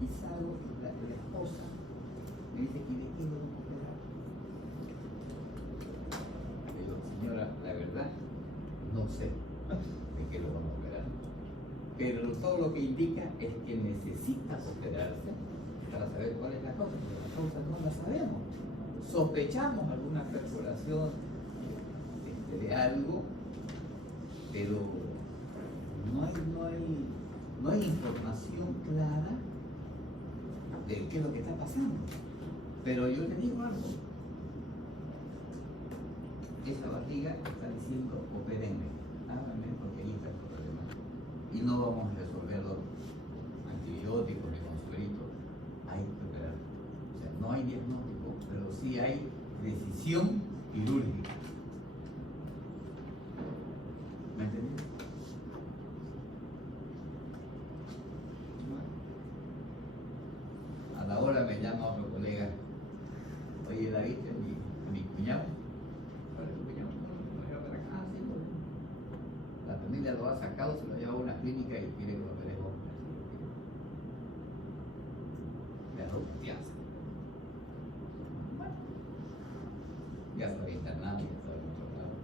y salgo y la esposa me dice, ¿y de qué lo vamos a operar? Le digo, señora, la verdad, no sé de qué lo vamos a operar. Pero todo lo que indica es que necesita operarse para saber cuál es la causa, porque la causa no la sabemos. Sospechamos alguna perforación de algo, pero no hay información clara de qué es lo que está pasando. Pero yo te digo algo, esa barriga está diciendo opérenme, háganme porque ahí está el problema. Y no vamos a resolverlo antibióticos ni con suerito, hay que operar. O sea, no hay diagnóstico, pero sí hay decisión quirúrgica. ¿Me entendés? A la hora me llama otro colega, oye, ¿la viste? Mi cuñado. ¿Cuál es tu cuñado? No, yo para acá, sí, bueno. La familia lo ha sacado, se lo lleva a una clínica y quiere que lo operemos. Me da confianza. Bueno, ya estaba internado, ya estaba en otro lado.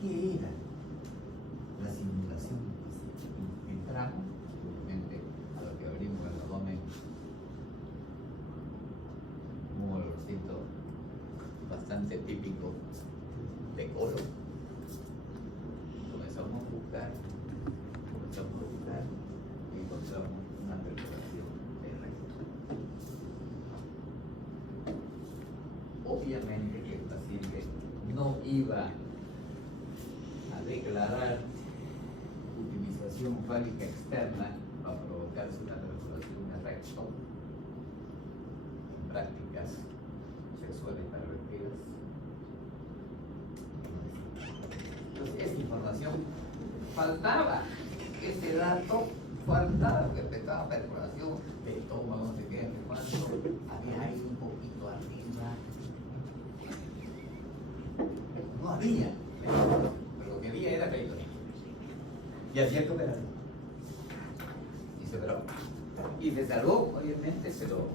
¿Qué era la simulación? Entramos, obviamente, a lo que abrimos el abdomen, un olorcito bastante típico de colon. Comenzamos a buscar y encontramos una perforación de recto. Obviamente que el paciente no iba a presión fálica externa va a provocarse una perforación recto en prácticas sexuales pervertidas. Entonces, esa información faltaba, ese dato faltaba, porque empezaba perforación de estómago, no sé qué, no sé cuánto, había ahí un poquito arriba. No había, pero lo que había era peritoneo. Y había que operar. Y se operó. Y se salvó, obviamente, pero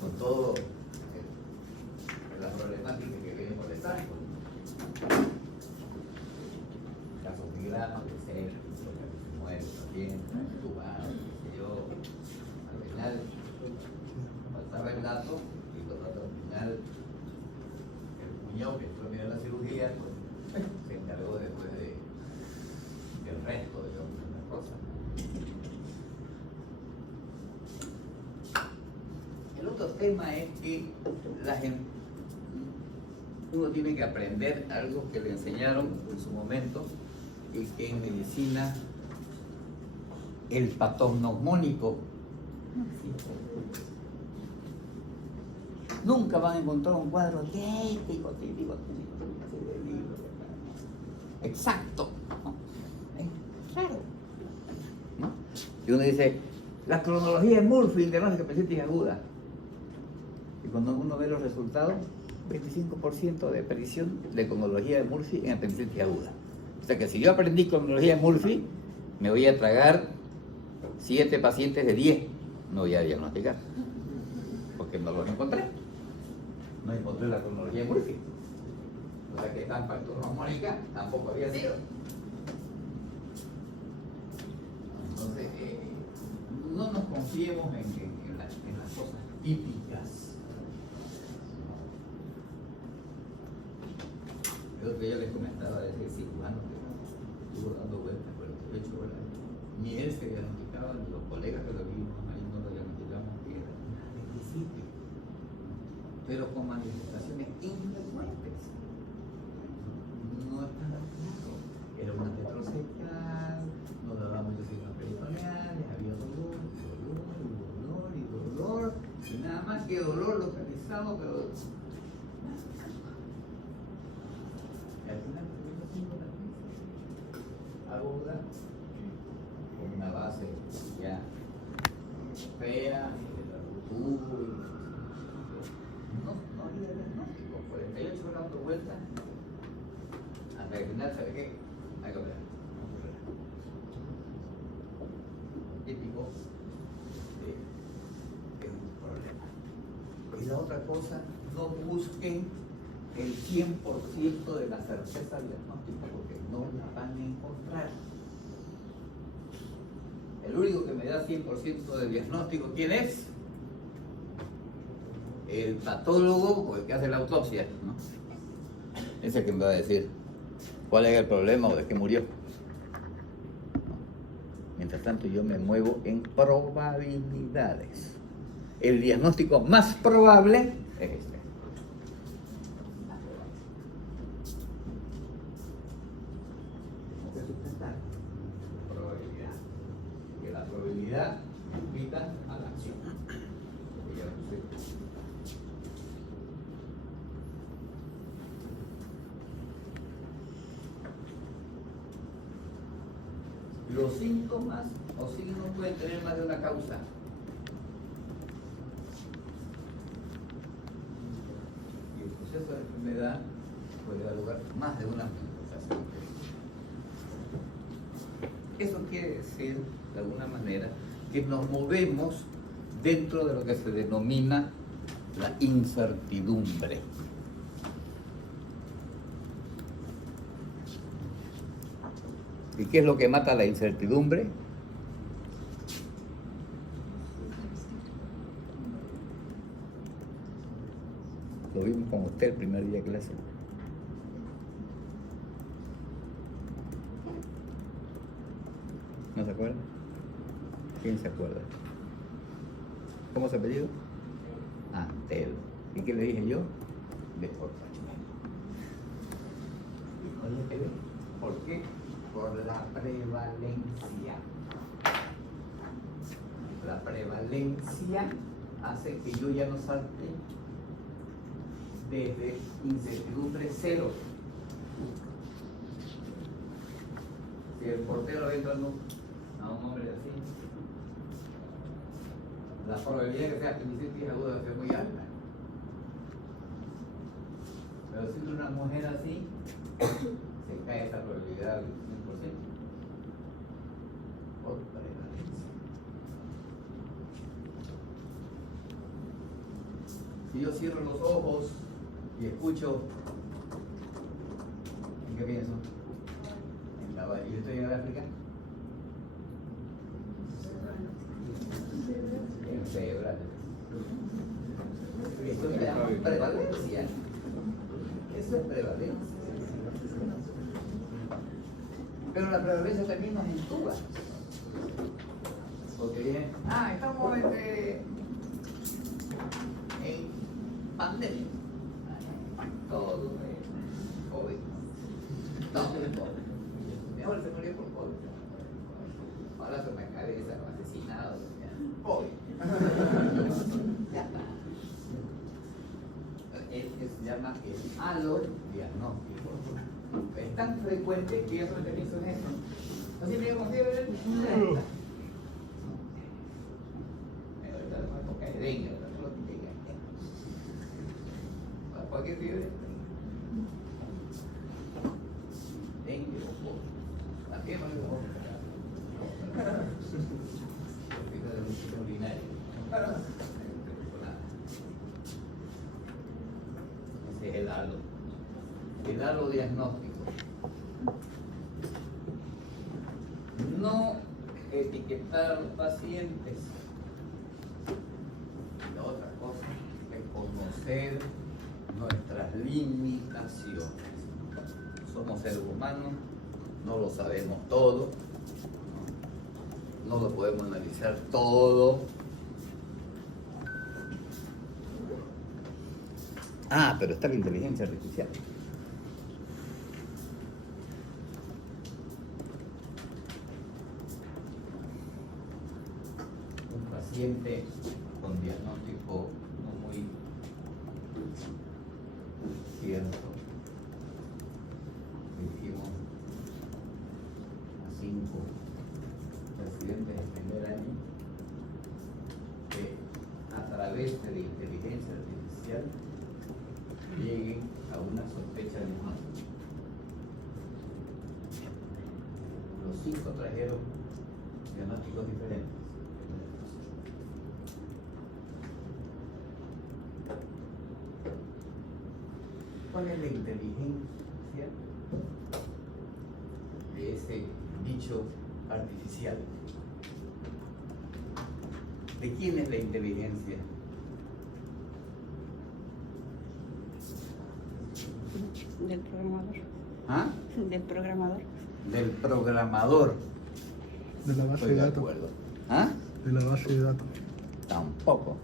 con todo las problemáticas que vienen por detrás. Casos muy graves de ser, que se muere también, entubado, qué sé yo. Al final, faltaba el dato, y los datos al final, el cuñado que entró a mirar la cirugía, pues, se encargó después del resto de las cosas. El otro tema es que uno tiene que aprender algo que le enseñaron en su momento y que en medicina el patognomónico no existe. Nunca van a encontrar un cuadro típico, exacto, ¿no? Es raro, ¿no? Y uno dice, la cronología de Murphy de la apendicitis aguda. Y cuando uno ve los resultados, 25% de predicción de cronología de Murphy en apendicitis aguda. O sea que si yo aprendí cronología de Murphy, me voy a tragar 7 pacientes de 10, no voy a diagnosticar, porque no los encontré. No encontré la cronología de Murphy. O sea que esta patognomónica tampoco había sido. Entonces, no nos confiemos en las cosas típicas. El otro día les comentaba de ese cirujano que estuvo dando vueltas por el 8 horas. Ni él se diagnosticaba, ni los colegas que lo vimos ahí no lo diagnosticamos que era una apendicitis, pero con manifestaciones infrecuentes. No estaba claro. Era una tetrosectal, no daba muchos signos peritoneales, había dolor, y nada más que dolor localizado, pero y al final terminó siendo una crisis aguda, con una base ya fea, de la ruptura, no había diagnóstico, 48 horas dando vueltas, hasta que al final, ¿sabe qué? Hay que operar. Típico es un problema. Y la otra cosa, no busquen el 100% de la certeza diagnóstica, porque no la van a encontrar. El único que me da 100% de diagnóstico, ¿quién es? El patólogo o el que hace la autopsia, ¿no? Ese que me va a decir cuál es el problema o de qué murió. Mientras tanto, yo me muevo en probabilidades. El diagnóstico más probable es este. Tengo que sustentar probabilidad. Que la probabilidad invita a la acción. Ya lo sé. Los síntomas o signos pueden tener más de una causa. Y el proceso de enfermedad puede dar lugar a más de una manifestación. Eso quiere decir, de alguna manera, que nos movemos dentro de lo que se denomina la incertidumbre. ¿Y qué es lo que mata la incertidumbre? Lo vimos con usted el primer día de clase. ¿No se acuerda? ¿Quién se acuerda? ¿Cómo se apellido? Antelo. ¿Y qué le dije yo? Deportación. ¿Por qué? por la prevalencia. La prevalencia hace que yo ya no salte desde incertidumbre cero. Si el portero ve entrando a un hombre así, la probabilidad de que sea apendicitis aguda va a ser muy alta. Pero si es una mujer así, se cae esa probabilidad al 100%. Por prevalencia. Si yo cierro los ojos y escucho, ¿en qué pienso? En caballo. ¿Yo estoy en el África? En cebra. Esto se llama prevalencia. Eso es prevalencia. Pero la prevalencia también nos intuba. Porque dicen, estamos en pandemia. Todo es COVID. Todo es COVID. Mi abuelo se murió por COVID. Ahora se me cabeza, asesinado. COVID. Ya está. Se llama el alodiagnóstico. Es tan frecuente que yo solamente pienso en eso. No siempre digo con fiebre. Ahorita no me toca de dengue, ahorita no lo tenga. ¿Para cualquier fiebre? Dengue o COVID. ¿A qué más le vamos a sacar? Porque de los urinarios. Ese es el halo. El halo diagnóstico. No etiquetar a los pacientes. La otra cosa es conocer nuestras limitaciones. Somos seres humanos, no lo sabemos todo, no lo podemos analizar todo. Pero está la inteligencia artificial. Un paciente con diagnóstico no muy cierto. Dijimos a 5 residentes de primer año que a través de la inteligencia artificial lleguen a una sospecha de diagnóstico. Los 5 trajeron diagnósticos diferentes. ¿Cuál es la inteligencia de ese dicho artificial? ¿De quién es la inteligencia? Del programador. ¿Ah? Del programador. Del programador. De la base Estoy de de datos. acuerdo. ¿Ah? De la base de datos. Tampoco.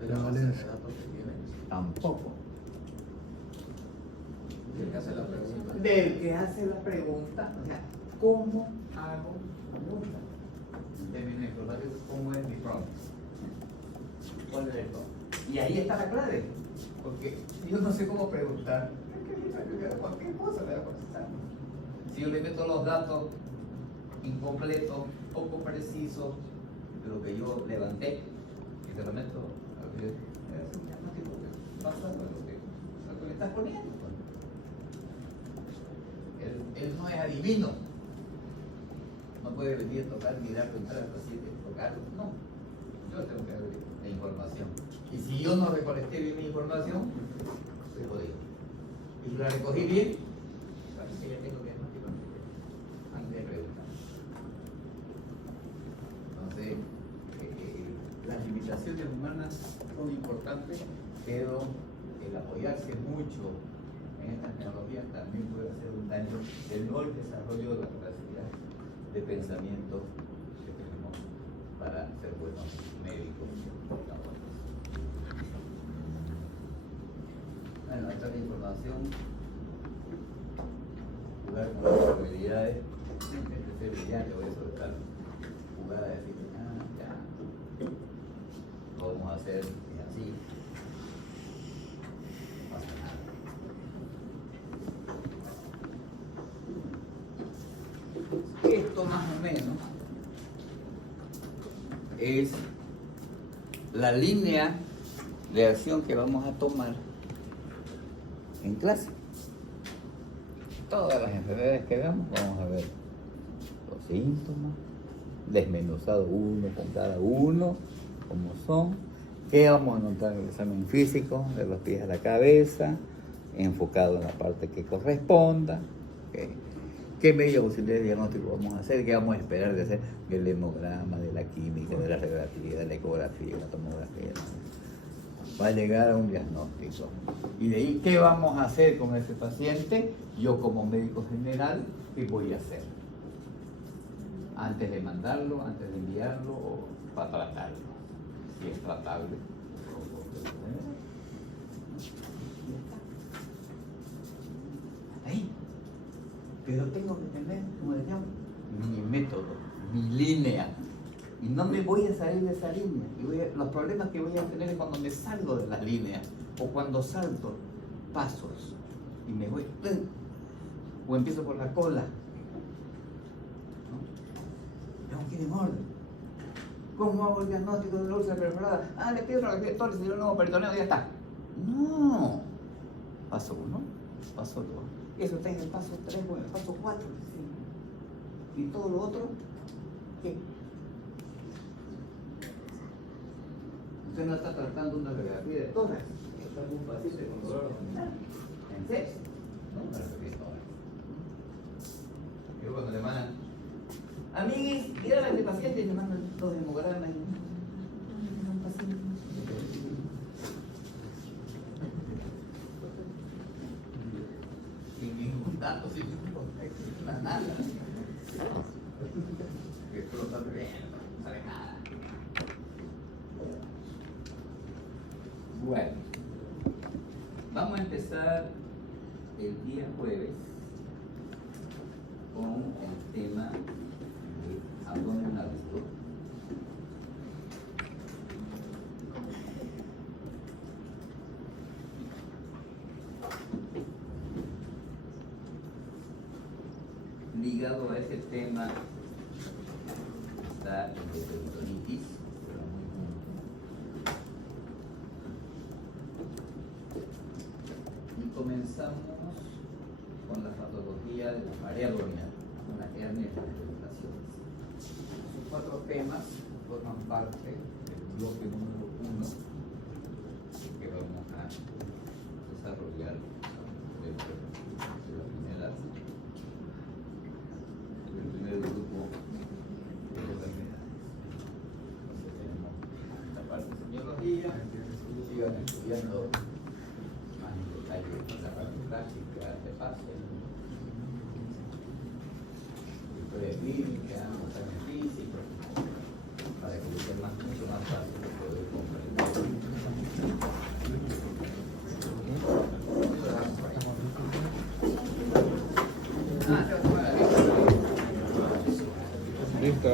De la Valencia. Tampoco. Del que hace la pregunta. Del que hace la pregunta, o sea, ¿cómo hago pregunta? En términos informáticos, ¿cómo es mi prompt? ¿Cuál es el prompt? Y ahí está la clave, porque yo no sé cómo preguntar. Cualquier cosa le voy a contestar. Si yo le meto los datos incompletos, poco precisos de lo que yo levanté, y te lo meto a ver, es un diagnóstico que pasa con lo que le estás poniendo. Él no es adivino. No puede venir a tocar, mirar, preguntar al paciente, tocarlo. No. Yo tengo que dar la información. Y si yo no recolecté bien mi información, estoy jodido. Y si la recogí bien, parece que ya tengo diagnóstico antes de preguntar. Entonces, las limitaciones humanas son importantes, pero el apoyarse mucho en estas tecnologías también puede hacer un daño del no el desarrollo de la capacidad de pensamiento que tenemos para ser buenos médicos. Bueno, esta es la información jugar con las probabilidades, de ser brillante, voy a soltar jugada y decir, ya, lo vamos a hacer así. No pasa nada. Esto más o menos es la línea de acción que vamos a tomar en clase. Todas las enfermedades que veamos, vamos a ver los síntomas, desmenuzado uno con cada uno, como son, qué vamos a notar en el examen físico, de los pies a la cabeza, enfocado en la parte que corresponda, qué medios auxiliares de diagnóstico vamos a hacer, qué vamos a esperar de hacer el hemograma, de la química, de la radiografía, de la ecografía, de la tomografía. Va a llegar a un diagnóstico. Y de ahí, ¿qué vamos a hacer con ese paciente? Yo como médico general, ¿qué voy a hacer? Antes de mandarlo, antes de enviarlo, o para tratarlo. Si es tratable. Ahí. Pero tengo que tener, como le llamo, mi método, mi línea. Y no me voy a salir de esa línea. Y los problemas que voy a tener es cuando me salgo de las líneas o cuando salto pasos y me voy, o empiezo por la cola. ¿No? Tengo que ir en orden. ¿Cómo hago el diagnóstico de la úlcera perforada? Le pido una respiratoria, si yo no peritoneo, ya está. No. Paso 1, paso 2. Eso está en el paso 3 o en el paso 4. ¿Sí? Y todo lo otro, ¿qué? Usted no está tratando una radiografía de tórax, está con un paciente con dolor abdominal. ¿En serio? No, una radiografía de tórax. Yo cuando le mandan, amiguis, mira a este paciente y le mandan dos hemogramas y un paciente. Sin ningún dato, sin ningún contexto, sin nada. Esto lo está viendo, no sabe nada. Bueno, vamos a empezar el día jueves con el tema de abdomen agudo. Ligado a ese tema está el de peritonitis. Comenzamos con la patología de la marea abdominal, una hernia de rehabilitaciones. Estos 4 temas forman parte del bloque número 1 que vamos a desarrollar dentro de la primera, del primer grupo de enfermedades. Entonces tenemos la parte de semiología, sigan estudiando la parte práctica de fase, historia clínica, examen físico, para que sea mucho más fácil de poder comprender. Listo.